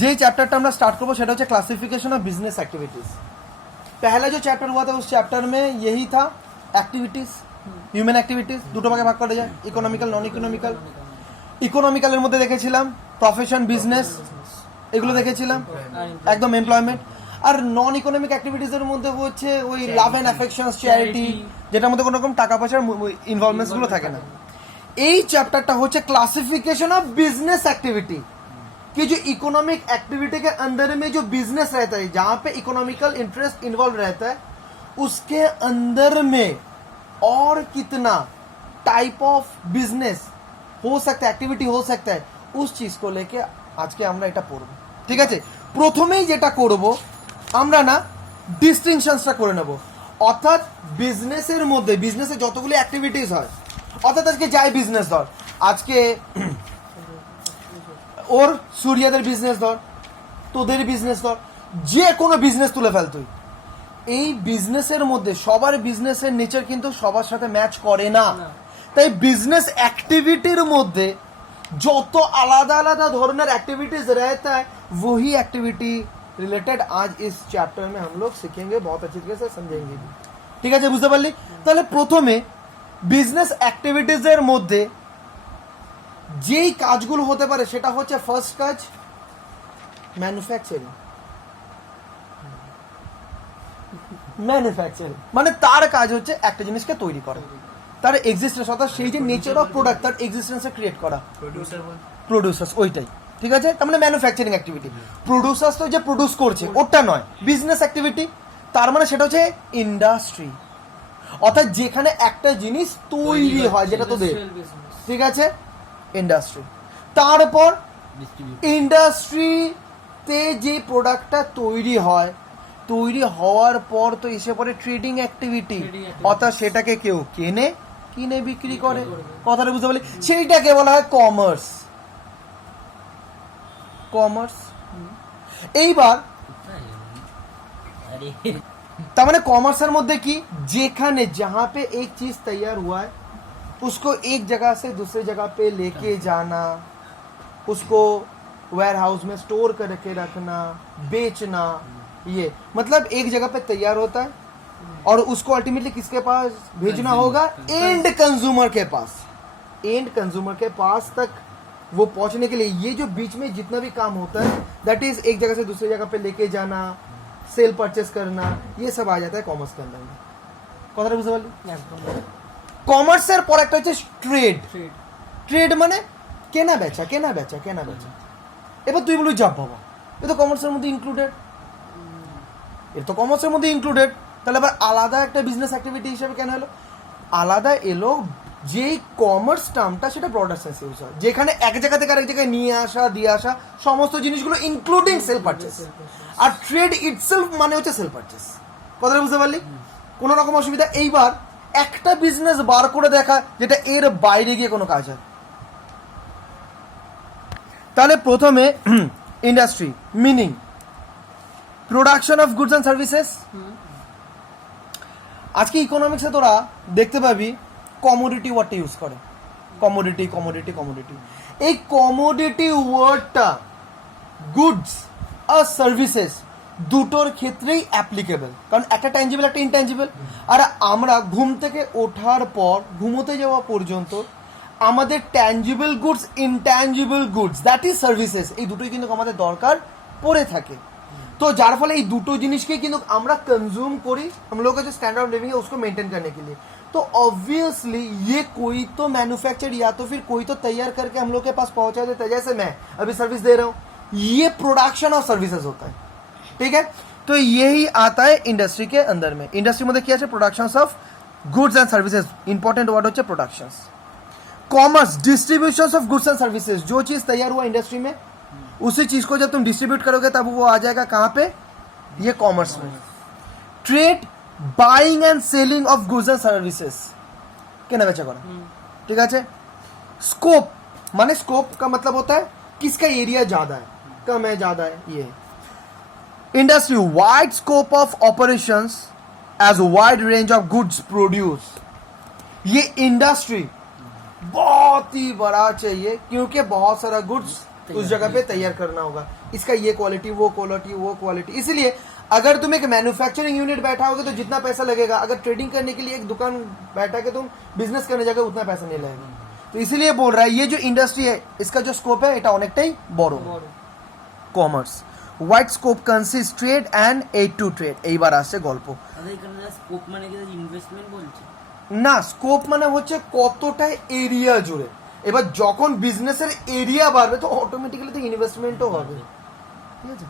যে চ্যাপ্টারটা আমরা स्टार्ट করবো সেটা হচ্ছে क्लासिफिकेशन ऑफ बिजनेस एक्टिविटीज। पहला जो चैप्टर हुआ था उस चैप्टर में यही था एक्टिविटीज, হিউম্যান অ্যাক্টিভিটিস দুটো ভাগে ভাগ করা যায়, ইকোনমিক্যাল নন ইকোনমিক্যাল। ইকোনমিক্যালের মধ্যে দেখেছিলাম প্রফেশন, বিজনেস, এগুলো দেখেছিলাম একদম এমপ্লয়মেন্ট। আর নন ইকোনমিক অ্যাক্টিভিটিসের মধ্যে হচ্ছে ওই লাভ অ্যান্ড অ্যাফেকশনস, চ্যারিটি, যেটার মধ্যে কোনো রকম টাকা পয়সার ইনভলভমেন্টস গুলো থাকে না। এই চ্যাপ্টারটা হচ্ছে क्लासिफिकेशन ऑफ बिजनेस एक्टिविटी कि जो इकोनॉमिक एक्टिविटी के अंदर में जो बिजनेस रहता है, जहां पे इकोनॉमिकल इंटरेस्ट इन्वॉल्व रहता है, उसके अंदर में और कितना टाइप ऑफ बिजनेस हो सकता है, एक्टिविटी हो सकता है, उस चीज को लेके আজকে আমরা এটা পড়ব। ঠিক আছে, প্রথমেই যেটা করব আমরা না ডিস্টিংশনসটা করে নেব। অর্থাৎ বিজনেসের মধ্যে, বিজনেসে যতগুলো অ্যাক্টিভিটিস হয়, অর্থাৎ আজকে যাই বিজনেস ধর, আজকে ওর সূর্যাদের বিজনেস ধর, তোদের বিজনেস ধর, যে কোনো বিজনেস তুলে ফেল তুই। এই বিজনেসের মধ্যে সবার বিজনেসের নেচার কিন্তু সবার সাথে ম্যাচ করে না। তাই বিজনেস অ্যাক্টিভিটির মধ্যে যত আলাদা আলাদা ধরনের एक्टिविटीज रहता है, वही एक्टिविटी रिलेटेड आज इस चैप्टर में हम लोग सीखेंगे, बहुत अच्छी तरीके से समझेंगे भी। ঠিক আছে, বুঝতে পারলি? তাহলে প্রথমে বিজনেস অ্যাক্টিভিটিজের মধ্যে যেই কাজগুলো হতে পারে সেটা হচ্ছে ফার্স্ট কাজ ম্যানুফ্যাকচারিং। ম্যানুফ্যাকচারিং মানে তার কাজ হচ্ছে একটা জিনিসকে তৈরি করা, তার এক্সিস্টেন্স, অর্থাৎ সেই যে নেচার অফ প্রোডাক্ট, তার এক্সিস্টেন্সে ক্রিয়েট করা। প্রোডিউসার্স ওইটাই, ঠিক আছে। তার মানে ম্যানুফ্যাকচারিং অ্যাক্টিভিটি। প্রোডিউসার্স তো যে প্রোডিউস করছে ওটা নয়, বিজনেস অ্যাক্টিভিটি। তার মানে সেটা হচ্ছে ইন্ডাস্ট্রি, অর্থাৎ যেখানে একটা জিনিস তৈরি হয়, যেটা তোদের, ঠিক আছে, ইন্ডাস্ট্রি। তারপর ইন্ডাস্ট্রিতে যে প্রোডাক্টটা তৈরি হয়, তৈরি হওয়ার পর তো এসে পড়ে ট্রেডিং অ্যাক্টিভিটি, অর্থাৎ সেটাকে কেউ কেনে, কিনে বিক্রি করে। কথাটা বুঝতে পারলি? সেইটাকে বলা হয় কমার্স। কমার্স। এইবার তার মানে কমার্সের মধ্যে কি, যেখানে जहां पे एक चीज तैयार हुआ है उसको एक जगह से दूसरी जगह पे लेके जाना, उसको वेयर हाउस में स्टोर करके रखना, बेचना, ये मतलब एक जगह पे तैयार होता है और उसको अल्टीमेटली किसके पास भेजना होगा? एंड कंज्यूमर के पास। एंड कंज्यूमर के पास तक वो पहुंचने के लिए ये जो बीच में जितना भी काम होता है, दैट इज एक जगह से दूसरी जगह पे लेके जाना, सेल परचेस करना, ये सब आ जाता है कॉमर्स के अंदर में। কথাটা বুঝতে পারলি? কমার্সের পর একটা হচ্ছে ট্রেড। ট্রেড মানে কেনা বেচা, কেনা বেচা, কেনা বেচা। এবার তুই বলি যাব বাবা, এ তো কমার্সের মধ্যে ইনক্লুডেড, এ তো কমার্সের মধ্যে ইনক্লুডেড, তাহলে আবার আলাদা একটা বিজনেস অ্যাক্টিভিটি হিসেবে কেন হলো? আলাদা এলো যেই কমার্স টার্মটা, সেটা ব্রডার সেন্সে ইউজ হয়, যেখানে এক জায়গা থেকে আরেক জায়গায় নিয়ে আসা, দিয়ে আসা, সমস্ত জিনিসগুলো ইনক্লুডিং সেল পারচেস। আর ট্রেড ইটসেলফ মানে হচ্ছে সেল পারচেস। কথাটা বুঝতে পারলি? কোনো রকম অসুবিধা? এইবার একটা বিজনেস বার করে দেখা যেটা এর বাইরে গিয়ে কোনো কাজ হয়। তাহলে প্রথমে industry meaning production of goods and services. আজকে ইকোনমিক্সে তোরা দেখতে পাবি কমোডিটি ওয়ার্ডটা ইউজ করে, কমোডিটি, কমোডিটি, কমোডিটি। এই কমোডিটি ওয়ার্ডটা গুডস আর সার্ভিসেস দুটোর ক্ষেত্রেই অ্যাপ্লিকেবল, কারণ একটা ট্যাঞ্জিবল, একটা ইনট্যাঞ্জিবল। আর আমরা ঘুম থেকে ওঠার পর ঘুমোতে যাওয়া পর্যন্ত আমাদের tangible goods, intangible goods, that is services, এই দুটোই কিন্তু আমাদের দরকার পড়ে থাকে। तो जार फल ये दुटो जिनिस के किन्तु আমরা कंज्यूम करी, हम लोग का जो स्टैंडर्ड ऑफ लिविंग है उसको मेंटेन करने के लिए। तो ऑब्वियसली ये कोई तो मैन्युफैक्चर या तो फिर कोई तो तैयार करके हम लोग के पास पहुंचा देता है, जैसे मैं अभी सर्विस दे रहा हूँ, ये प्रोडक्शन ऑफ सर्विसेज होता है। ठीक है, तो यही आता है इंडस्ट्री के अंदर में। इंडस्ट्री में क्या है? Production of goods and services. Important word होता है production. Commerce distribution of goods and services, जो चीज तैयार हुआ इंडस्ट्री में उसी चीज को जब तुम डिस्ट्रीब्यूट करोगे तब वो आ जाएगा कहां पे? ये कॉमर्स में। Trade buying and selling of goods and services, केना बेचा करा। ठीक है। स्कोप माने स्कोप का मतलब होता है किसका एरिया ज्यादा है, कम है, ज्यादा है, ये। Industry wide scope of operations as wide range of goods produce. ये इंडस्ट्री बहुत ही बड़ा चाहिए क्योंकि बहुत सारा गुड्स उस जगह पे तैयार करना होगा, इसका ये क्वालिटी वो क्वालिटी वो क्वालिटी। इसलिए अगर तुम एक मैन्युफैक्चरिंग यूनिट बैठाओगे तो जितना पैसा लगेगा, अगर ट्रेडिंग करने के लिए एक दुकान बैठा के तुम बिजनेस करने जाओगे उतना पैसा नहीं लगेगा। तो इसीलिए बोल रहा है ये जो इंडस्ट्री है इसका जो स्कोप है এটা অনেকটাই বড়। Commerce white scope consist trade and aid to trade. এইবার আসছে গল্প। স্কোপ মানে কি ইনভেস্টমেন্ট বলছে না, স্কোপ মানে হচ্ছে কতটা এরিয়া জুড়ে। এবার যখন বিজনেসের এরিয়া বাড়বে তো অটোমেটিক্যালি তো ইনভেস্টমেন্টও হবে, ঠিক আছে।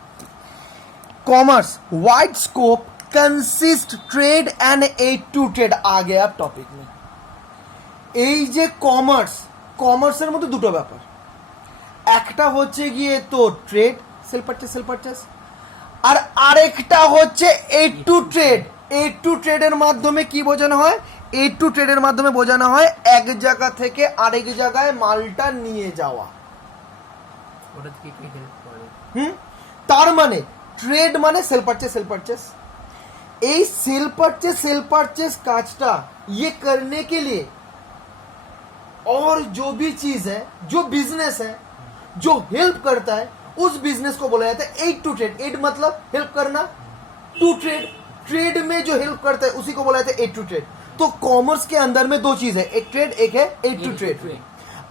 Commerce wide scope consist trade and aid to trade आ गया टॉपिक में। এই যে কমার্স, কমার্সের মধ্যে দুটো ব্যাপার, একটা হচ্ছে গিয়ে তো ট্রেড সেল পারচেস আর আরেকটা হচ্ছে aid to trade. Aid to ট্রেডের মাধ্যমে কি বোঝানো হয়? এইড টু ট্রেডের মাধ্যমে বোঝানো হয় এক জায়গা থেকে আরেক জায়গায় মালটা নিয়ে যাওয়া। ওটা কি কি হেল্প করে? তার মানে ট্রেড মানে সেল পারচেস। এই সেল পারচেस কাজটা ये करने के लिए और जो भी चीज है, जो बिजनेस है, जो हेल्प करता है उस बिजनेस को बोला जाता है एड टू ट्रेड। एड मतलब हेल्प करना, टू ट्रेड में जो हेल्प करता है उसी को बोला जाता है एड टू ट्रेड। तो कॉमर्स के अंदर में दो चीज है, एक ट्रेड एक है एड टू ट्रेड।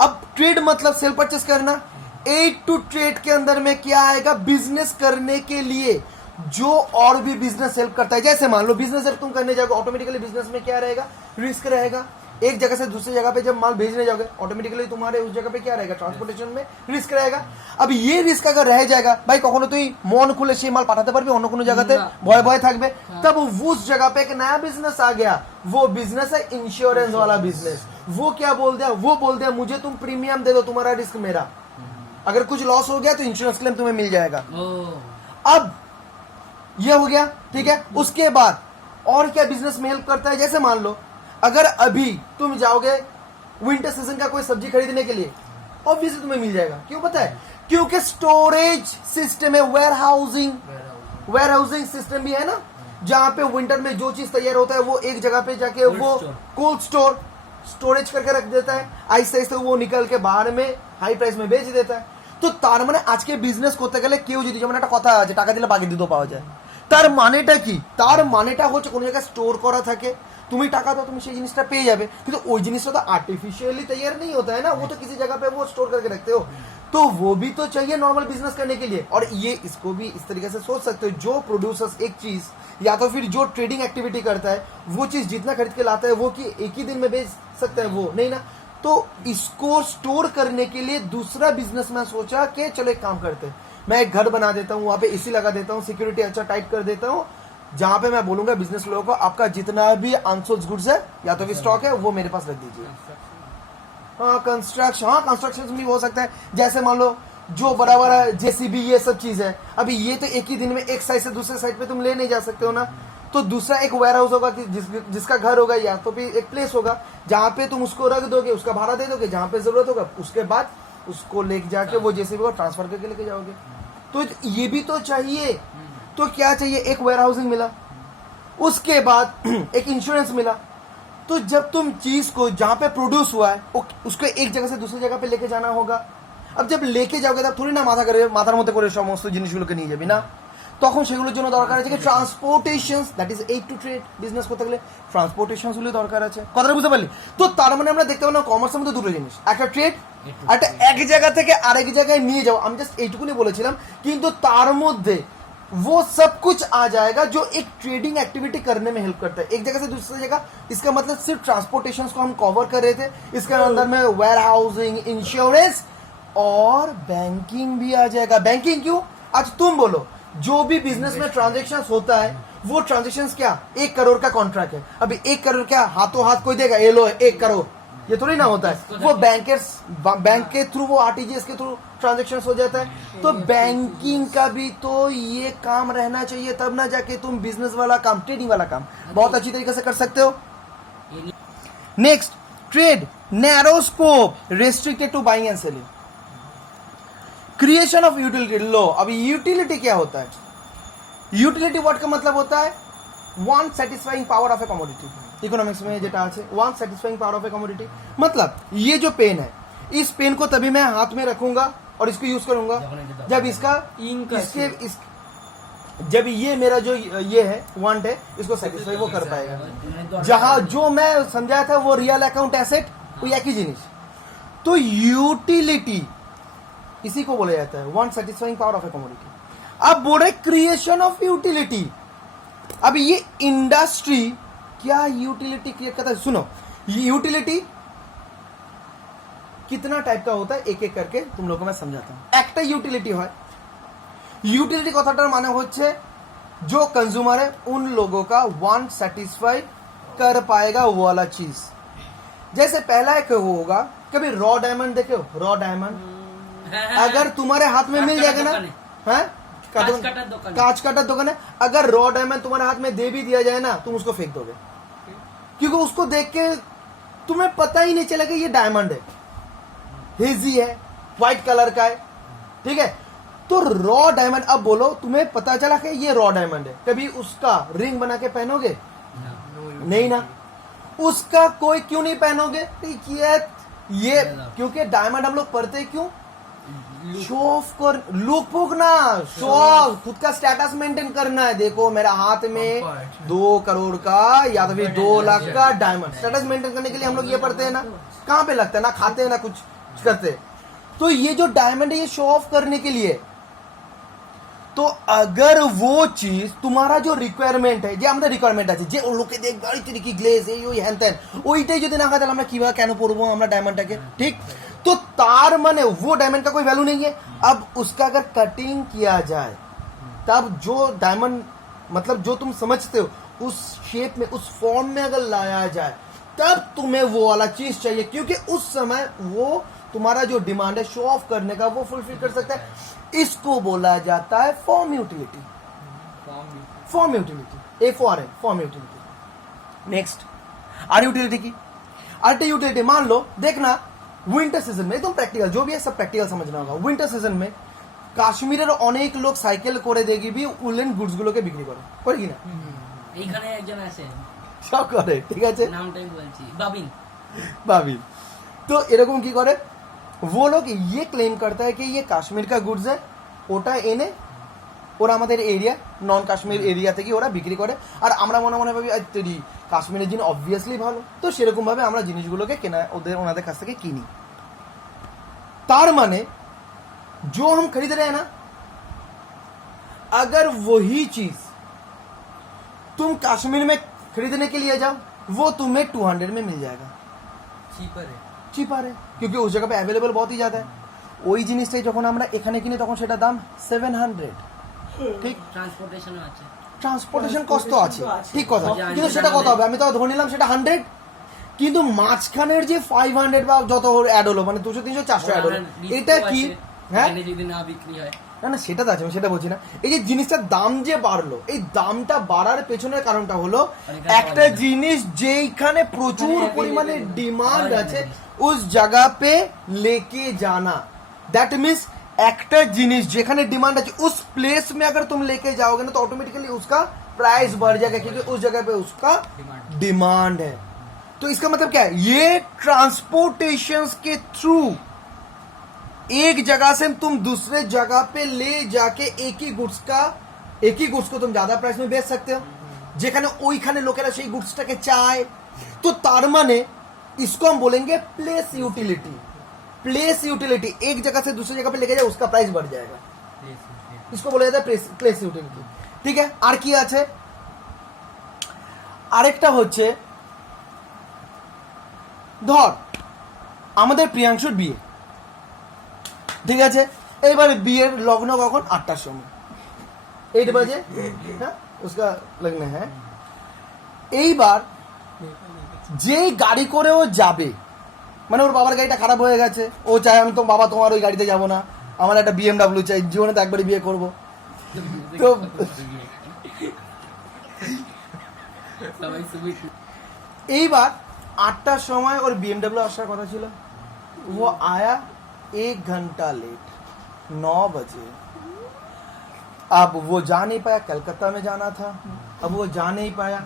अब ट्रेड मतलब सेल परचेस करना, एड टू ट्रेड के अंदर में क्या आएगा? बिजनेस करने के लिए जो और भी बिजनेस हेल्प करता है। जैसे मान लो बिजनेस जब तुम करने जाओगे ऑटोमेटिकली बिजनेस में क्या रहेगा? रिस्क रहेगा। एक जगह से दूसरी जगह पे जब माल भेजने जाओगे ऑटोमेटिकली तुम्हारे उस जगह पे क्या रहेगा? ट्रांसपोर्टेशन में रिस्क रहेगा। अब ये रिस्क अगर रह जाएगा भाई, কখনো তুই মন খুলে সেই মাল পাঠাতে পারবি অন্য কোনো জায়গাতে? ভয় ভয় থাকবে। तब उस जगह पे एक नया बिजनेस आ गया, वो बिजनेस है इंश्योरेंस वाला बिजनेस। वो क्या बोल दिया? वो बोल दिया मुझे तुम प्रीमियम दे दो, तुम्हारा रिस्क मेरा, अगर कुछ लॉस हो गया तो इंश्योरेंस क्लेम तुम्हें मिल जाएगा। अब ये हो गया, ठीक है। उसके बाद और क्या बिजनेस में हेल्प करता है? जैसे मान लो अगर अभी तुम जाओगे विंटर सीजन का कोई सब्जी खरीदने के लिए, ऑब्वियसली तुम्हें मिल जाएगा। क्यों पता है? क्योंकि स्टोरेज सिस्टम है, वेयर हाउसिंग सिस्टम भी है ना, जहां पे विंटर में जो चीज तैयार होता है वो एक जगह पे जाके वो कोल्ड स्टोरेज करके रख देता है, आहिस्ते आहिस्ते वो निकल के बाहर में हाई प्राइस में बेच देता है। তো তার মানে আজকে বিজনেস করতে গেলে কেউ যদি, যেমন একটা কথা আছে টাকা দিলে বাকি দিতেও পাওয়া যায়, তার মানেটা কি? তার মানেটা হচ্ছে কোনো জায়গায় স্টোর করা থাকে, তুমি টাকা দাও তুমি সেই জিনিসটা পেয়ে যাবে, কিন্তু ওই জিনিসটা তো आर्टिफिशियली तैयार नहीं होता है ना, वो तो किसी जगह पे वो स्टोर करके रखते हो, तो वो भी तो चाहिए नॉर्मल बिजनेस करने के लिए। और ये इसको भी इस तरीके से सोच सकते हो, जो प्रोड्यूसर्स एक चीज या तो फिर जो ट्रेडिंग एक्टिविटी करता है वो चीज जितना खरीद के लाता है वो कि एक ही दिन में बेच सकता है, वो नहीं ना। तो इसको स्टोर करने के लिए दूसरा बिजनेस में सोचा कि चलो एक काम करते हैं, मैं एक घर बना देता हूँ, वहां पे एसी लगा देता हूँ, सिक्योरिटी अच्छा टाइट कर देता हूँ, जहां पे मैं बोलूंगा बिजनेस लोगों को आपका जितना भी अनसोल्ड गुड्स है या तो भी स्टॉक है वो मेरे पास रख दीजिए। कंस्ट्रक्शन भी हो सकता है। जैसे मान लो जो बराबर है जेसीबी ये सब चीज है, अभी ये तो एक ही दिन में एक साइड से दूसरे साइड पे तुम ले नहीं जा सकते हो ना, तो दूसरा एक वेयर हाउस होगा कि जिसका घर होगा या तो भी एक प्लेस होगा जहां पे तुम उसको रख दोगे, उसका भाड़ा दे दोगे, जहां पे जरूरत होगा उसके बाद उसको लेके जाके वो जेसीबी को ट्रांसफर करके लेके जाओगे। तो ये भी तो चाहिए। तो क्या चाहिए? एक वेयर हाउसिंग मिला, उसके बाद एक इंश्योरेंस मिला। तो जब तुम चीज को जहां पे प्रोड्यूस हुआ है उसको एक जगह से दूसरी जगह पे लेके जाना होगा। अब जब लेके जाओगे तब थोड़ी ना মাথার মধ্যে করে সমস্ত জিনিসগুলোকে নিয়ে যাবি না, তখন সেগুলোর জন্য দরকার আছে কি transportation, that is aid to trade. Business করতে গেলে ট্রান্সপোর্টেশন গুলো দরকার আছে। কথাটা বুঝতে পারলি? তো তার মানে আমরা দেখতে পেলাম কমার্সের মধ্যে দুটো জিনিস, একটা ট্রেড, একটা এক জায়গা থেকে আরেক জায়গায় নিয়ে যাও। আমি জাস্ট এইটুকুনি বলেছিলাম, কিন্তু তার মধ্যে वो सब कुछ आ जाएगा जो एक ट्रेडिंग एक्टिविटी करने में हेल्प करता है, एक जगह से दूसरी जगह। इसका मतलब सिर्फ ट्रांसपोर्टेशन को हम कवर कर रहे थे, इसके अंदर में वेयर हाउसिंग, इंश्योरेंस और बैंकिंग भी आ जाएगा। बैंकिंग क्यों? आज तुम बोलो जो भी बिजनेस में ट्रांजेक्शन होता है वो ट्रांजेक्शन क्या? 1 करोड़ का कॉन्ट्रैक्ट है, अभी 1 करोड़ क्या हाथों हाथ कोई देगा? ये लो 1 करोड़, ये थोड़ी ना होता है। वो बैंक के थ्रू, वो आरटीजीएस के थ्रू ट्रांजेक्शन हो जाता है। तो बैंकिंग का भी तो ये काम रहना चाहिए, तब ना जाके तुम बिजनेस वाला काम, ट्रेडिंग वाला काम बहुत अच्छी तरीके से कर सकते हो। Next, trade narrow scope, restricted to buying and selling. Creation of utility लो। अभी यूटिलिटी क्या होता है? यूटिलिटी वर्ड का मतलब होता है one satisfying power of A commodity. Economics में जेटा আছে one satisfying power of A commodity, मतलब ये जो पेन है, इस पेन को तभी मैं हाथ में रखूंगा और इसको यूज करूंगा जब इसका इनका जब ये मेरा जो ये है वांट है इसको सेटिस्फाई वो कर पाएगा। जहां जो मैं समझाया था वो रियल अकाउंट एसेट वो एक ही जिनिस। तो यूटिलिटी इसी को बोला जाता है want satisfying power of A commodity. अब बोल रहे क्रिएशन ऑफ यूटिलिटी। अब ये इंडस्ट्री क्या यूटिलिटी क्रिएट करता है? सुनो, यूटिलिटी कितना टाइप का होता है एक एक करके तुम लोगों को मैं समझाता हूं। একটা यूटिलिटी है, यूटिलिटी কথাটার মানে হচ্ছে जो कंज्यूमर है उन लोगों का वांट सेटिस्फाई कर पाएगा वो वाला चीज। जैसे पहला एक होगा, कभी रॉ डायमंड देखे हो? रॉ डायमंड अगर तुम्हारे हाथ में मिल जाएगा ना, है कांच काटा दुकान है, अगर रॉ डायमंड तुम्हारे हाथ में दे भी दिया जाए ना तुम उसको फेंक दोगे, क्योंकि उसको देख के तुम्हें पता ही नहीं चलेगा ये डायमंड है, हेजी है, व्हाइट कलर का है, ठीक है। तो रॉ डायमंड, अब बोलो तुम्हें पता चला कि ये रॉ डायमंड है, कभी उसका रिंग बना के पहनोगे? नहीं ना। उसका कोई क्यों नहीं पहनोगे? ये क्योंकि डायमंड हम लोग पढ़ते क्यों? शो ऑफ कर, लुक पुक ना, शो ऑफ, खुद का स्टेटस मेंटेन करना है। देखो मेरा हाथ में 2 करोड़ का या तो फिर 2 लाख का डायमंड, स्टेटस मेंटेन करने के लिए हम लोग ये पढ़ते हैं ना। कहां पे लगता है ना, खाते हैं ना कुछ करते। तो ये जो डायमंड है ये शो ऑफ करने के लिए। तो अगर वो चीज तुम्हारा जो रिक्वायरमेंट है, যে আমাদের রিকোয়ারমেন্ট আছে, যে লোকে দেখ গাড়ি তৈরি কি গ্লেজ এই ওই হ্যান ত্যান, ওইটাই যদি না হয় তাহলে আমরা কিভাবে কেন পড়বো আমরা ডায়মন্ডটাকে, ঠিক? तो तार माने वो डायमंड का कोई वैल्यू नहीं है। अब उसका अगर कटिंग किया जाए तब जो डायमंड, मतलब जो तुम समझते हो उस शेप में, उस फॉर्म में अगर लाया जाए तब तुम्हें वो वाला चीज चाहिए, क्योंकि उस समय वो तुम्हारा जो डिमांड है शो ऑफ करने का वो फुलफिल कर सकता है। इसको बोला जाता है form utility. Form utility A4 है, form utility. Next are utility की आर यूटिलिटी। मान लो देखना উইন্টার সিজন में, एकदम प्रैक्टिकल, जो भी है सब प्रैक्टिकल समझना होगा। উইন্টার সিজন में কাশ্মীরের অনেক লোক সাইকেল করে দেখবি উলেন গুডস গুলোকে বিক্রি করে, করে কি না? এইখানে একজন আছে সব করে, ঠিক আছে, নামটাই বলছি, বাবিন। बाबी। तो এরকম কি করে वो लोग ये क्लेम करता है कि ये কাশ্মীর का गुड्स है, ওটা এনে ওরা আমাদের এরিয়া নন কাশ্মীর এরিয়া থেকে ওরা বিক্রি করে। আর আমরা মনে মনে ভাবি তৈরি কাশ্মীরের জিনিস অবভিয়াসলি ভালো, তো সেরকম ভাবে আমরা জিনিসগুলোকে কেনা ওনাদের কাছ থেকে কিনি। तार माने जो हम खरीद रहे हैं ना, अगर वही चीज तुम कश्मीर में खरीदने के लिए जाओ वो तुम्हें 200 में मिल जाएगा। चीपर है क्योंकि उस जगह पे अवेलेबल बहुत ही ज्यादा है। ওই জিনিসটাই যখন আমরা এখানে কিনি তখন সেটা দাম 700, ঠিক? ট্রান্সপোর্টেশনও আছে, ট্রান্সপোর্টেশন কষ্ট আছে, ঠিক কথা, কিন্তু সেটা কত হবে? আমি তো ধরে নিলাম সেটা 100, কিন্তু মাঝখানের যে 500 বা যত অ্যাড হলো, মানে 200 300 400 অ্যাড হলো, এটা কি? হ্যাঁ, যদি না বিক্রি হয়, না সেটা তো আছে, আমি সেটা বলছি না। এই যে জিনিসটার দাম যে বাড়লো, এই দামটা বাড়ার পেছনের কারণটা হলো একটা জিনিস যেখানে প্রচুর পরিমাণে ডিমান্ড আছে उस जगह पे लेके जाना। दैट मीन्स একটা জিনিস যেখানে डिमांड আছে उस प्लेस में अगर तुम लेके जाओगे ना तो ऑटोमेटिकली उसका प्राइस बढ़ जाएगा, क्योंकि उस जगह पे उसका डिमांड है। तो इसका मतलब क्या है? ये ट्रांसपोर्टेशन के थ्रू एक जगह से तुम दूसरे जगह पे ले जाके एक ही गुड्स को तुम ज्यादा प्राइस में बेच सकते हो, যেখানে ওইখানে লোকেরা সেই গুডসটাকে চায়। তো তার মানে इसको हम बोलेंगे प्लेस यूटिलिटी। प्लेस यूटिलिटी, एक जगह से दूसरी जगह पे लेके जाए उसका प्राइस बढ़ जाएगा, इसको बोला जाता है प्लेस यूटिलिटी, ठीक है। আর কি আছে? আরেকটা হচ্ছে ধর আমাদের প্রিয়াংশুর বিয়ে, ঠিক আছে। এইবারে বিয়ের লগ্ন কখন? 8টার সময়, 8 बजे হ্যাঁ उसका लग्न है। এইবার যেই গাড়ি করে ও যাবে, মানে ওর বাবার গাড়িটা খারাপ হয়ে গেছে, ও চায় আমি তো বাবা তোমার ওই গাড়িতে যাব না, আমার একটা BMW চাই, জীবনে তো একবারই বিয়ে করব। তো এইবার 8টার সময় ওর BMW আসার কথা ছিল, वो आया 1 घंटा लेट, 9 बजे। अब वो जा नहीं पाया, कलकत्ता में जाना था, अब वो जा नहीं पाया।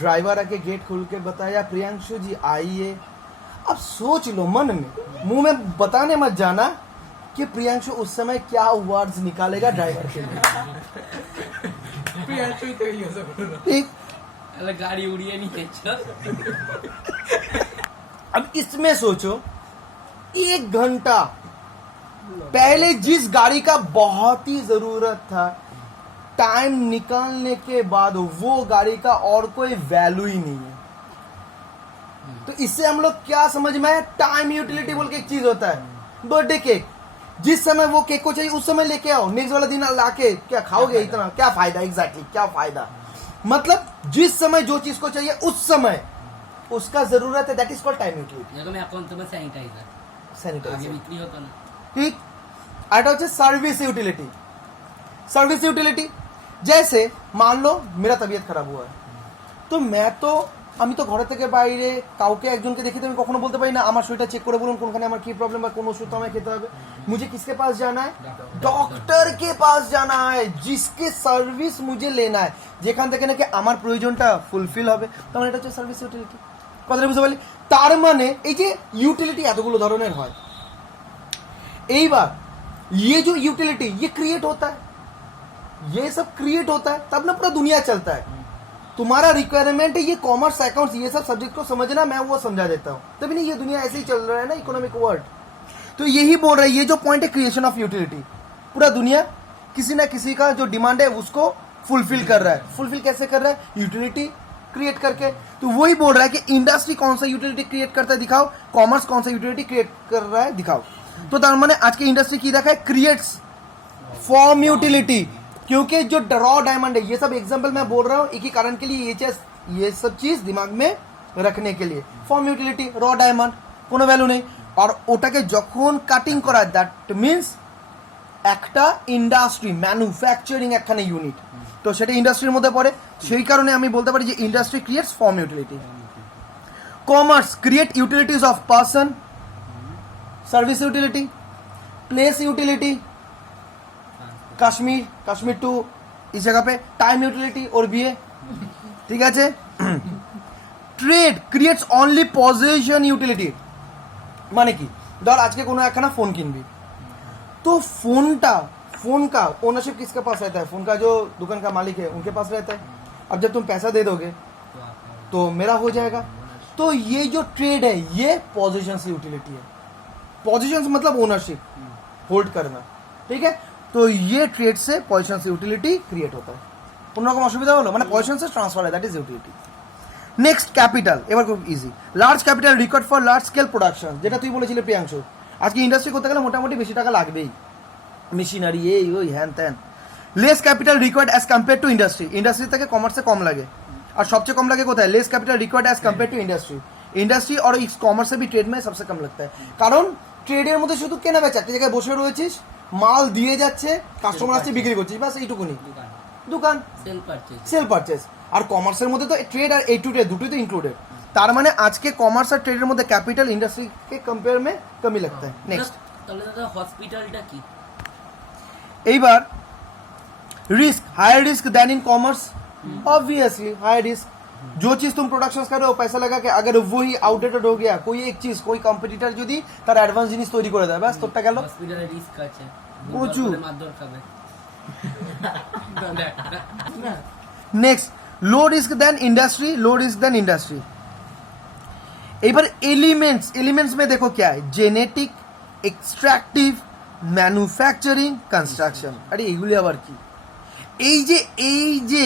ड्राइवर आके गेट खोल के बताया प्रियांशु जी आइए। अब सोच लो मन में, मुंह में बताने मत जाना, कि प्रियांशु उस समय क्या वर्ड्स निकालेगा ड्राइवर के लिए। ठीक, अरे गाड़ी उड़िए नहीं चल। अब इसमें सोचो 1 घंटा पहले जिस गाड़ी का बहुत ही जरूरत था, टाइम निकालने के बाद वो गाड़ी का और कोई वैल्यू ही नहीं है। तो इससे हम लोग क्या समझ में आया, टाइम यूटिलिटी बोल के एक चीज होता है। बर्थडे केक, जिस समय वो केक को चाहिए उस समय लेके आओ, नेक्स्ट वाला दिन लाके क्या खाओगे, इतना क्या फायदा, एग्जैक्टली क्या फायदा। मतलब जिस समय जो चीज को चाहिए उस समय उसका जरूरत है, that is called time utility, देखो मैं अकाउंट में सैनिटाइजर आगे सैनिटाइजर। बिक्री होता ना। ঠিক, আর এটা হচ্ছে সার্ভিস ইউটিলিটি। সার্ভিস ইউটিলিটি जैसे मान लो मेरा तबीयत খারাপ हुआ है, তো আমি তো ঘরে থেকে বাইরে কাউকে একজনকে দেখে তো আমি কখনো বলতে পারি না আমার শরীরটা চেক করে বলুন কোনখানে আমার কি প্রবলেম বা কোন ওষুধ আমায় খেতে হবে। मुझे किसके पास जाना है, ডক্টর के पास जाना है, जिसके সার্ভিস मुझे लेना है, যেখান থেকে নাকি আমার প্রয়োজনটা ফুলফিল হবে। তার মানে এটা হচ্ছে সার্ভিস ইউটিলিটি। কথাটা বুঝতে পারলি? তার মানে এই যে ইউটিলিটি এতগুলো ধরনের হয়। এইবার ये जो यूटिलिटी ये क्रिएट होता है, ये सब क्रिएट होता है तब ना पूरा दुनिया चलता है। तुम्हारा रिक्वायरमेंट है ये कॉमर्स अकाउंट्स ये सब सब्जेक्ट को समझना, मैं वो समझा देता हूँ, तभी नहीं ये दुनिया ऐसे ही चल रहा है ना, इकोनॉमिक वर्ल्ड। तो यही बोल रहा है, ये जो पॉइंट है क्रिएशन ऑफ यूटिलिटी, पूरा दुनिया किसी ना किसी का जो डिमांड है उसको फुलफिल कर रहा है। फुलफिल कैसे कर रहा है, यूटिलिटी क्रिएट करके। तो वही बोल रहा है कि इंडस्ट्री कौन सा यूटिलिटी क्रिएट करता है दिखाओ, कॉमर्स कौन सा यूटिलिटी क्रिएट कर रहा है दिखाओ। तो तार माने आज की इंडस्ट्री की रखा है क्रिएट्स फॉर्म यूटिलिटी, क्योंकि जो रॉ डायमंड है, ये सब एग्जांपल मैं बोल रहा हूं एक ही कारण के लिए, ये सब चीज दिमाग में रखने के लिए। फॉर्म यूटिलिटी रॉ डायमंड কোনো ভ্যালু নেই, আর ওটাকে যখন কাটিং করা দ্যাট মিন্স একটা ইন্ডাস্ট্রি ম্যানুফ্যাকচারিং একখানে ইউনিট, তো সেটা ইন্ডাস্ট্রির মধ্যে পড়ে। সেই কারণে আমি বলতে পারি যে industry creates form utility. Commerce create utilities of person, service utility, place utility, Kashmir to इस जगह पे टाइम यूटिलिटी और भी है, ठीक है। Trade creates only possession utility, माने की धर आज के कोनो एकखाना फोन किनबी, तो फोन का ओनरशिप किसके पास रहता है, फोन का जो दुकान का मालिक है उनके पास रहता है। अब जब तुम पैसा दे दोगे तो मेरा हो जाएगा। तो ये जो ट्रेड है ये पोजीशन यूटिलिटी है। पोजीशन मतलब ओनरशिप, होल्ड करना, ठीक है। तो ये ट्रेड से पोजीशन से यूटिलिटी क्रिएट होता है। কোনো রকম অসুবিধা হলো, মানে পজিশন से ट्रांसफर है, that is utility. Next capital, এবার খুব easy. Large capital required for large scale production, যেটা তুই বলেছিলি প্রিয়াংশু, আজকে ইন্ডাস্ট্রি করতে গেলে মোটামুটি বেশি টাকা লাগবেই, মেশিনারি এই ওই হ্যান ত্যান। Less capital required as compare to industry, industry থেকে কমার্সে কম লাগে। আর সবচেয়ে কম লাগে কোথায়, less capital required as compare to industry. Industry और इस कॉमर्स से भी ट्रेड में सबसे कम लगता है, কারণ ট্রেডের মধ্যে শুধু কেনা বেচা, একটা জায়গায় বসে রয়েছিস, মাল দিয়ে যাচ্ছে, কাস্টমার আসছে, বিক্রি করছিস, বাস এইটুকুনি, দোকান সেল পারচেজ। আর কমার্সের মধ্যে তো ট্রেড আর এই টু ট্রেড দুটোই তো ইনক্লুডেড। তার মানে আজকে কমার্স আর ট্রেডের মধ্যে ক্যাপিটাল इंडस्ट्री के कंपेयर में कम ही लगता है। नेक्स्ट তাহলে দাদা হসপিটালটা কি, এইবার risk, higher risk than in commerce, obviously higher risk. जो चीज तुम प्रोडक्शन कर रहे हो पैसा लगा के, अगर वही आउटडेटेड हो गया, कोई एक चीज कोई कम्पिटिटर যদি তার অ্যাডভান্স জিনিস তৈরি করে দেয়, ব্যাস তোরটা গেল। হসপিটালে রিস্ক আছে, প্রচুর মারধর খাবে। Next low risk then industry, low risk then industry. এবার एलिमेंट्स में देखो क्या है, जेनेटिक, एक्सट्रैक्टिव, मैन्युफैक्चरिंग, कंस्ट्रक्शन। अरे এইগুলি আবার কি, এই যে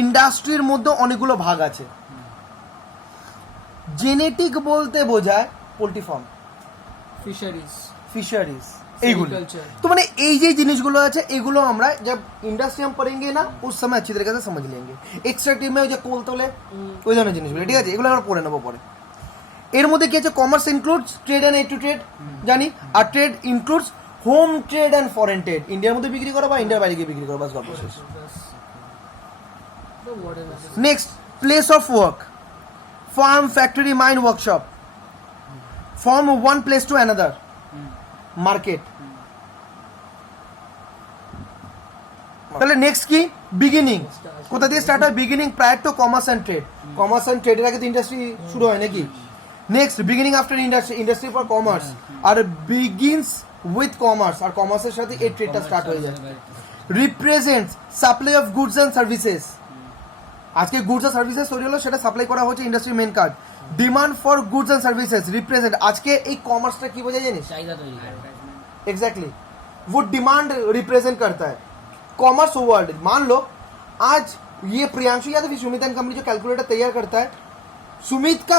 ইন্ডাস্ট্রির মধ্যে অনেকগুলো ভাগ আছে। জেনেটিক বলতে বোঝায় পোল্ট্রি ফার্ম, ফিশারিজ এইগুলো। तो मैंने এই যে জিনিসগুলো আছে এগুলো আমরা जब इंडस्ट्री हम पढ़ेंगे ना उस समय अच्छी तरीके से समझ लेंगे। एक्सट्रैक्टिव में যে কোল তোলে ওই ধরনের জিনিসগুলো, ঠিক আছে, এগুলো আমরা পড়ে নেবো পরে। এর মধ্যে কি আছে, commerce includes trade and aid to trade জানি, আর trade includes home trade and foreign trade, ইন্ডিয়ার মধ্যে বিক্রি করা বা ইন্ডিয়ার বাইরে গিয়ে বিক্রি করা, বাস গল্প শেষ। Next place of work, farm, factory, mine, workshop. From one place to another, market. তাহলে নেক্সট কি, বিগিনিং, কোথা দিয়ে স্টার্ট হয়, beginning prior to commerce and trade. Commerce and ট্রেডের আগে তো ইন্ডাস্ট্রি শুরু হয় নাকি। Next beginning after industry, industry for commerce, আর বিগিনস উইথ কমার্স, আর কমার্সের সাথে এই ট্রেডটা স্টার্ট হয়ে যায়। Represents supply of goods and services, আজকে গুডস আর সার্ভিসেস তৈরি হলো, সেটা সাপ্লাই করা হচ্ছে industry main card. Demand for goods and services represent, আজকে এই কমার্সটা কি বোঝায় জানিস? চাহিদা তৈরি করে। एग्जैक्टली वो डिमांड रिप्रेजेंट करता है कॉमर्स वर्ल्ड। मान लो आज ये प्रियांशु या तो फिर सुमित एंड कंपनी जो कैलकुलेटर तैयार करता है, सुमित का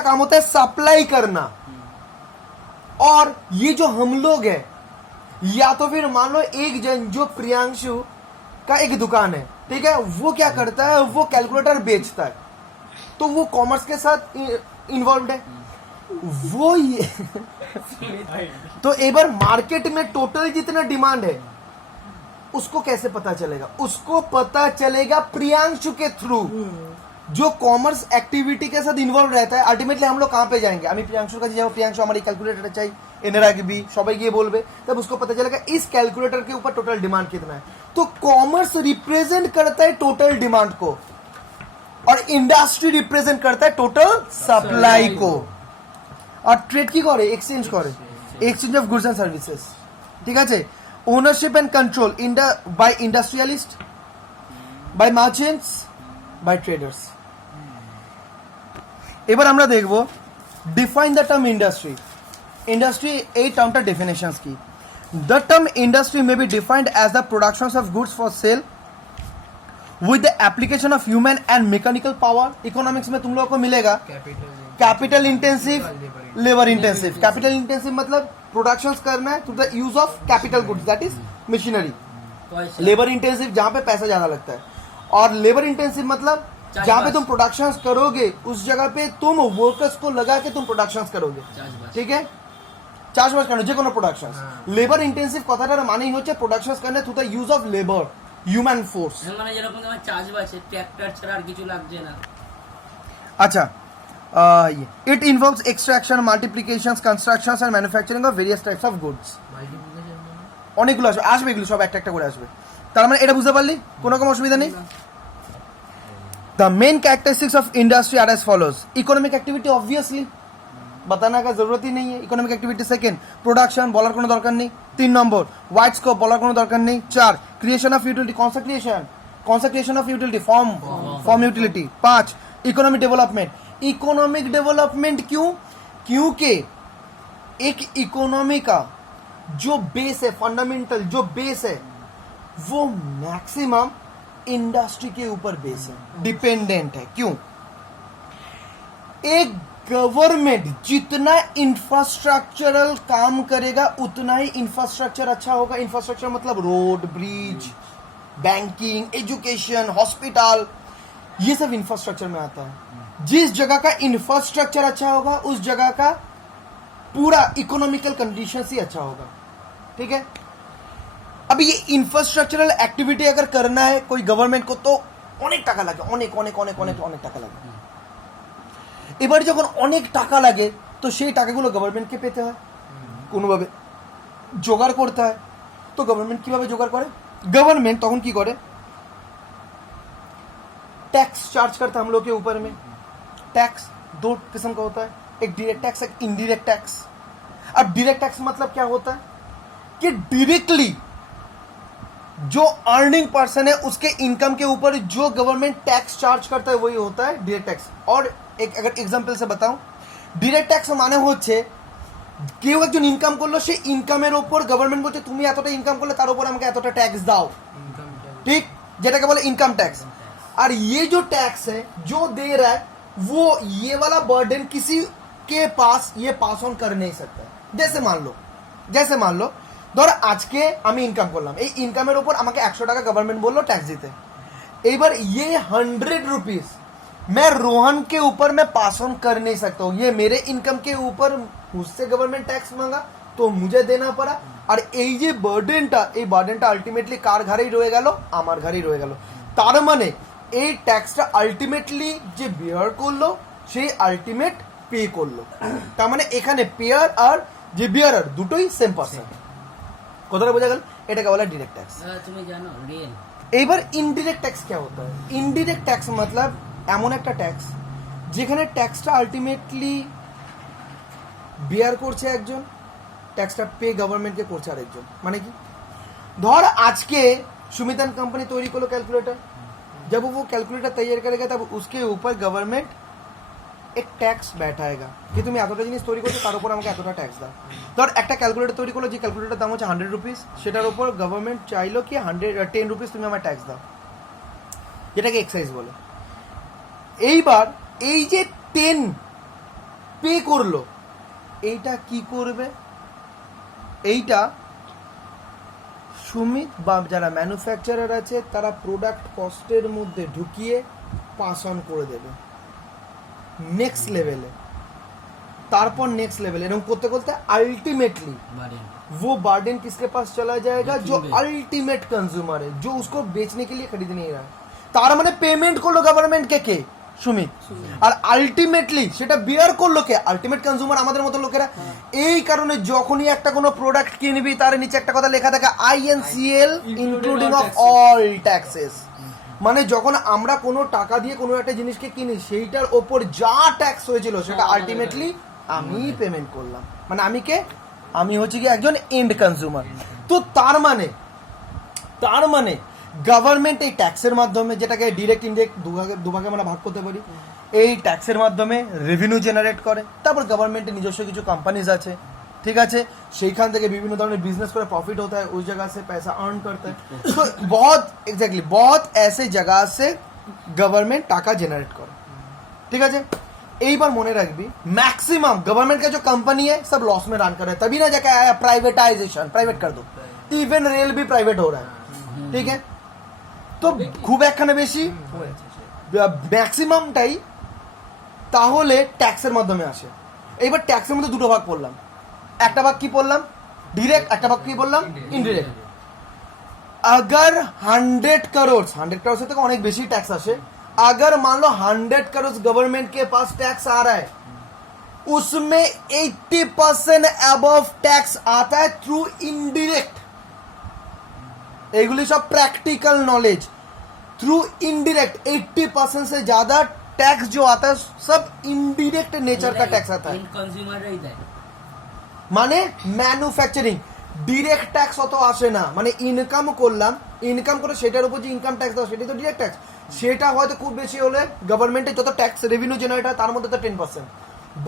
काम होता है सप्लाई करना, और ये जो हम लोग है, या तो फिर मान लो एक जन जो प्रियांशु का एक दुकान है, ठीक है, वो क्या करता है, वो कैलकुलेटर बेचता है, तो वो कॉमर्स के साथ इन्वॉल्व है। वो ये तो एक बार मार्केट में टोटल जितना डिमांड है उसको कैसे पता चलेगा? उसको पता चलेगा प्रियांशु के थ्रू, जो कॉमर्स एक्टिविटी के साथ इन्वॉल्व रहता है। अल्टीमेटली हम लोग कहाँ पे जाएंगे? আমি প্রিয়াংশুর কাছে যাবো, প্রিয়াংশু আমার এই ক্যালকুলেটরটা চাই, এনে রাখবি, সবাই গিয়ে বলবে, तब उसको पता चलेगा इस कैलकुलेटर के ऊपर टोटल डिमांड कितना है। तो कॉमर्स रिप्रेजेंट करता है टोटल डिमांड को, और इंडस्ट्री रिप्रेजेंट करता है टोटल सप्लाई को। और ट्रेड কি করে? এক্সচেঞ্জ করে, exchange of goods and services, ঠিক আছে। Ownership and control by industrialist, by merchants, by traders. এবার আমরা দেখব define the term industry. Industry এই টার্মটা ডেফিনেশনস কি? The term industry may be defined as the productions of goods for sale with the application of human and mechanical power। Economics में तुम लोगों को मिलेगा capital intensive, labour intensive. Capital intensive मतलब production करना है through the use of capital goods, that is machinery. Labour intensive जहां पे पैसा ज्यादा लगता है, और लेबर इंटेंसिव मतलब जहां पे तुम प्रोडक्शन करोगे उस जगह पे तुम वर्कर्स को लगा के तुम प्रोडक्शन करोगे, ठीक है, চাষবাস কেন যে কোনো প্রোডাকশন। লেবার ইন্টেন্সিভ কথাটার মানেই হচ্ছে প্রোডাকশন করলে through the use of labour, human force. মানে যেরকম আমার চাষবাসে ট্র্যাক্টর ছাড়া আর কিছু লাগছে না। আচ্ছা, it involves extraction, multiplications, constructions and manufacturing of various types of goods। অনেকগুলো আসবে এগুলো সব একটা একটা করে আসবে। তার মানে এটা বুঝতে পারলি, কোনো রকম অসুবিধা নেই। The main characteristics of industry are as follows। Economic activity obviously बताना का जरूरत ही नहीं है। इकोनॉमिक एक्टिविटी सेकंड, प्रोडक्शन বলার কোনো দরকার নেই। 3 নম্বর ওয়াইড স্কোপ বলার কোনো দরকার নেই। 4 ক্রিয়েশন অফ ইউটিলিটি, कौन सा creation of utility, form utility. 5 economic development. Economic development क्यों? क्योंकि एक इकोनॉमी का जो बेस है, फंडामेंटल जो बेस है, वो मैक्सिमम इंडस्ट्री के ऊपर बेस है, डिपेंडेंट है। क्यों? एक गवर्नमेंट जितना इंफ्रास्ट्रक्चरल काम करेगा उतना ही इंफ्रास्ट्रक्चर अच्छा होगा। इंफ्रास्ट्रक्चर मतलब road, bridge, banking, education, hospital, ये सब इंफ्रास्ट्रक्चर में आता है। जिस जगह का इंफ्रास्ट्रक्चर अच्छा होगा उस जगह का पूरा इकोनॉमिकल कंडीशन ही अच्छा होगा, ठीक है। अब ये इंफ्रास्ट्रक्चरल एक्टिविटी अगर करना है कोई गवर्नमेंट को तो অনেক টাকা লাগে, অনেক অনেক অনেক অনেক অনেক টাকা লাগে। এবার যখন অনেক টাকা লাগে তো সেই টাকাগুলো গভর্নমেন্টকে পেতে হয়, কোনোভাবে জোগাড় করতে হয়। তো গভর্নমেন্ট কিভাবে জোগাড় করে? गवर्नमेंट तখন কি করে? टैक्स चार्ज करता है हम लोग के ऊपर में। टैक्स दो किस्म का होता है, एक डायरेक्ट टैक्स, एक इनडायरेक्ट टैक्स। अब डायरेक्ट टैक्स मतलब क्या होता है कि डायरेक्टली जो अर्निंग पर्सन है उसके इनकम के ऊपर जो गवर्नमेंट टैक्स चार्ज करता है वही होता है डायरेक्ट टैक्स। और एक अगर एग्जांपल से बताऊं, डायरेक्ट टैक्स মানে হচ্ছে কেউ একজন ইনকাম করলো, সেই ইনকামের উপর গভর্নমেন্ট বলছে তুমি এতটা ইনকাম করলে তার উপর আমাকে এতটা ট্যাক্স দাও, ঠিক, যেটাকে বলে ইনকাম टैक्स। और ये जो टैक्स है जो दे रहा है वो ये वाला बर्डन किसी के पास ये पास ऑन कर नहीं सकता। जैसे मान लो ধর আজকে আমি ইনকাম করলাম, এই ইনকামের উপর আমাকে 100 টাকা গভর্নমেंट बोलो टैक्स দিতে। এবার ये 100 रुपीस मैं रोहन के ऊपर मैं पास ऑन कर नहीं सकता हूँ। ये मेरे इनकम के ऊपर मुझसे गवर्नमेंट टैक्स मांगा तो मुझे देना पड़ा। আর এই যে বার্ডেনটা, এই বার্ডেনটা আলটিমেটলি কার ঘাড়েই রয়ে গেল? আমার ঘাড়েই রয়ে গেল। তার মানে এই ট্যাক্সটা আলটিমেটলি যে বিয়ার করলো সেই আলটিমেট পে করলো। তার মানে এখানে পেয়ার আর যে বিয়ারার দুটোই সেম পার্সন। কথাটা বোঝা গেল? এটাকে বলা ডাইরেক্ট ট্যাক্স। তুমি জানো রিয়েল। এইবার ইনডিরেক্ট ট্যাক্স क्या होता है? ইনডিরেক্ট ট্যাক্স मतलब এমন একটা ট্যাক্স যেখানে ট্যাক্সটা আলটিমেটলি বিয়ার করছে একজন, ট্যাক্সটা পে গভর্নমেন্টকে করছে আরেকজন। মানে কি, ধর আজকে सुमितन कंपनी तैयारी करो कैलकुलेटर, जब वो कैलकुलेटर तैयार करेगा तब उसके ऊपर गवर्नमेंट एक टैक्स बैठाएगा कि তুমি এতটা জিনিস তৈরি করছো তার উপর আমাকে এতটা ট্যাক্স দাও। ধর একটা ক্যালকুলেটর তৈরি করলো, যে ক্যালকুলেটরের দাম হচ্ছে 100 রুপিস, সেটার উপর গভর্নমেন্ট চাইলো কি 10 রুপিস তুমি আমার ট্যাক্স দাও, যেটাকে এক্সাইজ বলে। এইবার এই যে 10 পে করলো, এইটা কি করবে, এইটা সুমিত বা যারা ম্যানুফ্যাকচারার আছে তারা প্রোডাক্ট কস্টের মধ্যে ঢুকিয়ে পাস অন করে দেবে নেক্সট লেভেলে, তারপর नेक्स्ट लेवल, एरকম করতে করতে अल्टीमेटली वो बर्डन किसके पास चला जाएगा, जो अल्टीमेट कंज्यूमर है, जो उसको बेचने के लिए खरीद नहीं रहा है। তার মানে পেমেন্ট করলো গভর্নমেন্ট কে সুমিত, আর আলটিমেটলি সেটা বিয়ার করলো কে, আলটিমেট কনজিউমার আমাদের মতো লোকেরা। এই কারণে যখনই একটা কোনো প্রোডাক্ট কিনবি তার নিচে একটা কথা লেখা থাকে INCL including of all taxes. মানে যখন আমরা কোনো টাকা দিয়ে কোনো একটা জিনিসকে কিনি সেইটার ওপর যা ট্যাক্স হয়েছিল সেটা আলটিমেটলি আমি পেমেন্ট করলাম। মানে আমি হচ্ছে কি একজন এন্ড কনজিউমার। তো তার মানে গভর্নমেন্ট এই ট্যাক্সের মাধ্যমে, যেটাকে ডিরেক্ট ইনডিরেক্ট দুভাগে আমরা ভাগ করতে পারি, এই ট্যাক্সের মাধ্যমে রেভিনিউ জেনারেট করে। তারপর গভর্নমেন্টের নিজস্ব কিছু কোম্পানিজ আছে, ঠিক আছে, সেইখান থেকে বিভিন্ন ধরনের বিজনেস করে প্রফিট होता है, उस जगह से पैसा अर्न करता है। तो बहुत ऐसे जगह से गवर्नमेंट টাকা জেনারেট করে, ঠিক আছে। এইবার মনে রাখবি मैक्सिमम गवर्नमेंट का जो कंपनी है सब लॉस में रन कर रहा है, तभी ना जाके आया प्राइवेटाइजेशन, प्राइवेट कर दो, इवन रेल भी प्राइवेट हो रहा है, ठीक है। তো খুব একখানে বেশি ম্যাক্সিমামটাই তাহলে ট্যাক্সের মাধ্যমে আসে। এইবার ট্যাক্সের মধ্যে দুটো ভাগ পড়লাম, একটা ভাগ কি পড়লাম ডিরেক্ট, একটা ভাগ কি বললাম ইনডিরেক্ট। अगर 100 करोड़ से तो অনেক বেশি टैक्स আসে, अगर मान लो 100 करोड़ गवर्नमेंट के पास टैक्स आ रहा है, उसमें 80% अबव टैक्स आता है थ्रू इनडायरेक्ट। एगुली सब प्रैक्टिकल नॉलेज, थ्रू इनडायरेक्ट 80% से ज्यादा टैक्स जो आता है सब इनडायरेक्ट नेचर का टैक्स आता है। মানে ম্যানুফ্যাকচারিং ডিরেক্ট ট্যাক্স অত আসে না, মানে ইনকাম করলাম, ইনকাম করে সেটার উপর যে ইনকাম ট্যাক্স দাও সেটাই তো ডিরেক্ট ট্যাক্স। সেটা হয়তো খুব বেশি হলে গভর্নমেন্টের যত ট্যাক্স রেভিনিউ জেনারেট হয় তার মধ্যে তো 10%,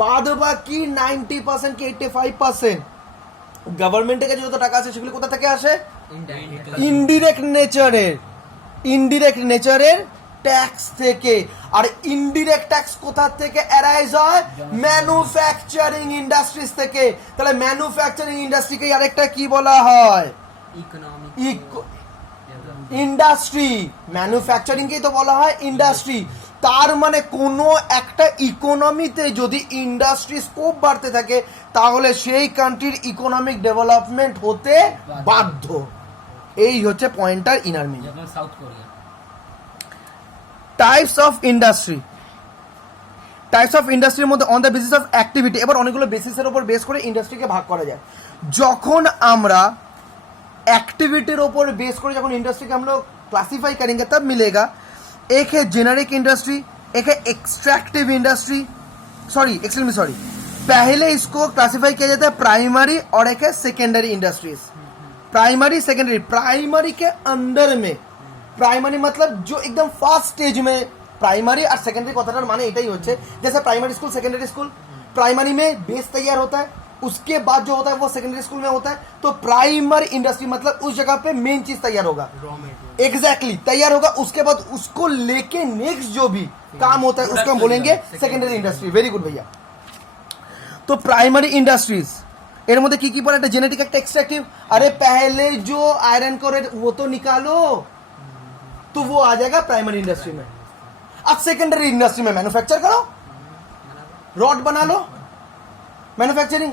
বাদ বাকি 90% কি 85% গভর্নমেন্টের কাছে যত টাকা আছে সেগুলো কোথা থেকে আসে, ইনডিরেক্ট নেচারের ট্যাক্স থেকে। আর ইনডিরেক্ট ট্যাক্স কোথা থেকে অ্যারাইজ হয়, ম্যানুফ্যাকচারিং ইন্ডাস্ট্রিজ থেকে। তাহলে ম্যানুফ্যাকচারিং ইন্ডাস্ট্রিকে আরেকটা কি বলা হয়, ইন্ডাস্ট্রি। ম্যানুফ্যাকচারিংকেই তো বলা হয় ইন্ডাস্ট্রি। তার মানে কোনো একটা ইকোনমিতে যদি ইন্ডাস্ট্রি স্কোপ বাড়তে থাকে তাহলে সেই কান্ট্রির ইকোনমিক ডেভেলপমেন্ট হতে বাধ্য। এই হচ্ছে pointer inner meaning. South Korea types of ইন্ডাস্ট্রির মধ্যে on the basis of activity. এবার অনেকগুলো বেসিসের উপর বেস করে ইন্ডাস্ট্রিকে ভাগ করা যায়। যখন আমরা एक्टिविटीर ऊपर बेस कर जब इंडस्ट्री के हम लोग क्लासीफाई करेंगे तब मिलेगा एक है जेनरिक इंडस्ट्री, एक है एक्सट्रैक्टिव इंडस्ट्री, सॉरी पहले इसको क्लासीफाई किया जाता है प्राइमरी और एक है secondary industries. Primary secondary, primary के अंदर में, प्राइमरी मतलब जो एकदम फर्स्ट स्टेज में, प्राइमरी और सेकेंडरी कथाटार माने एटाई होच्छे जैसे primary school secondary school, primary में बेस तैयार होता है, उसके बाद जो होता है वो सेकेंडरी स्कूल में होता है। तो प्राइमरी इंडस्ट्री मतलब उस जगह पे मेन चीज तैयार होगा, एग्जैक्टली तैयार होगा, उसके बाद उसको लेके नेक्स्ट जो भी काम होता है उसको हम बोलेंगे सेकेंडरी इंडस्ट्री। वेरी गुड भैया। तो प्राइमरी इंडस्ट्रीज एर मध्य की पड़े, जेनेटिक एक एक्सट्रैक्टिव, अरे पहले जो आयरन कोर वो तो निकालो तो वो आ जाएगा प्राइमरी इंडस्ट्री में। अब सेकेंडरी इंडस्ट्री में मैन्युफैक्चर करो, रॉड बना लो, मैन्युफैक्चरिंग